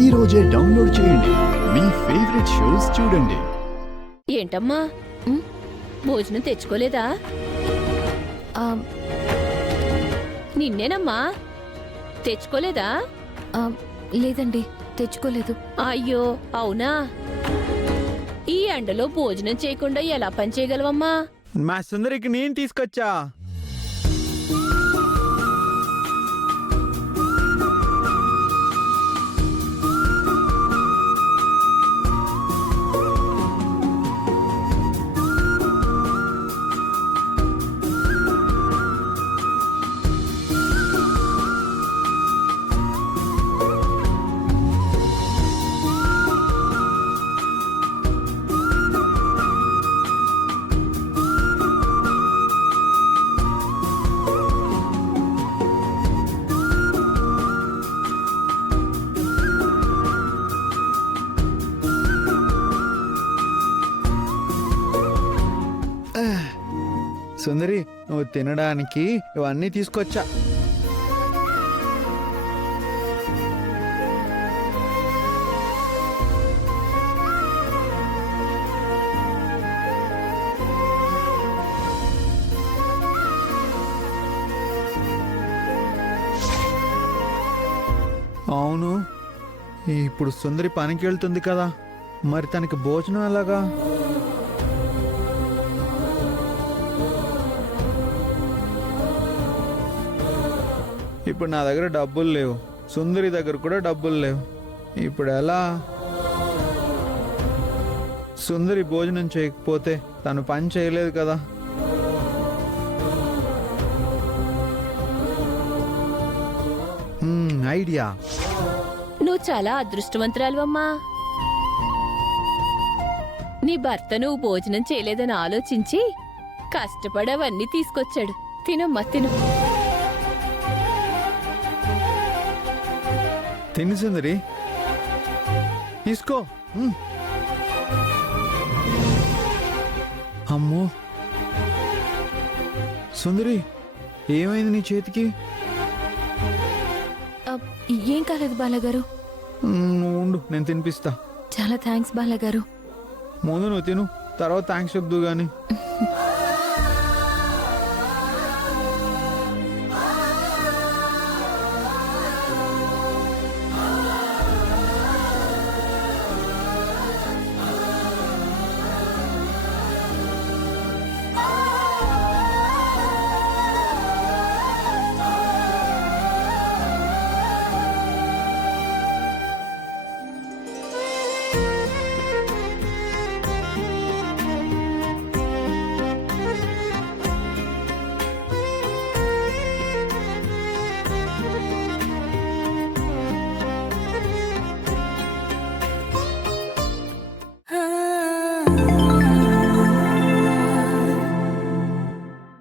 ఈ రోజే డౌన్లోడ్ చేయండి. మీ ఫేవరెట్ షోస్ చూడండి. ఏంటమ్మా భోజనం తెచ్చుకోలేదా? నిన్నేనమ్మా తెచ్చుకోలేదా? లేదండి, తెచ్చుకోలేదు. అయ్యో అవునా? ఈ ఎండలో భోజనం చేయకుండా ఎలా పని చేయగలవమ్మా? మా సుందరికి నేను తీసుకొచ్చా. సుందరి, నువ్వు తినడానికి ఇవన్నీ తీసుకొచ్చా. అవును, ఇప్పుడు సుందరి పనికి వెళ్తుంది కదా, మరి తనకి భోజనం ఎలాగా? ఇప్పుడు నా దగ్గర డబ్బులు లేవు, సుందరి దగ్గర కూడా డబ్బులు లేవు. ఇప్పుడు ఎలా? సుందరి భోజనం చేయకపోతే తను పని చేయలేదు కదా. ఐడియా. నువ్వు చాలా అదృష్టవంతురాలువమ్మా. నీ భర్త నువ్వు భోజనం చేయలేదని ఆలోచించి కష్టపడి అవన్నీ తీసుకొచ్చాడు. తినమ్మా, తిను. తిని సుందరి, తీసుకో. అమ్మో సుందరి, ఏమైంది నీ చేతికి? ఏం కాలేదు బాలగారు. నువ్వు ఉండు, నేను తినిపిస్తా. చాలా థ్యాంక్స్ బాలగారు. ముందు నువ్వు తిను, తర్వాత థ్యాంక్స్ చెప్దు గాని.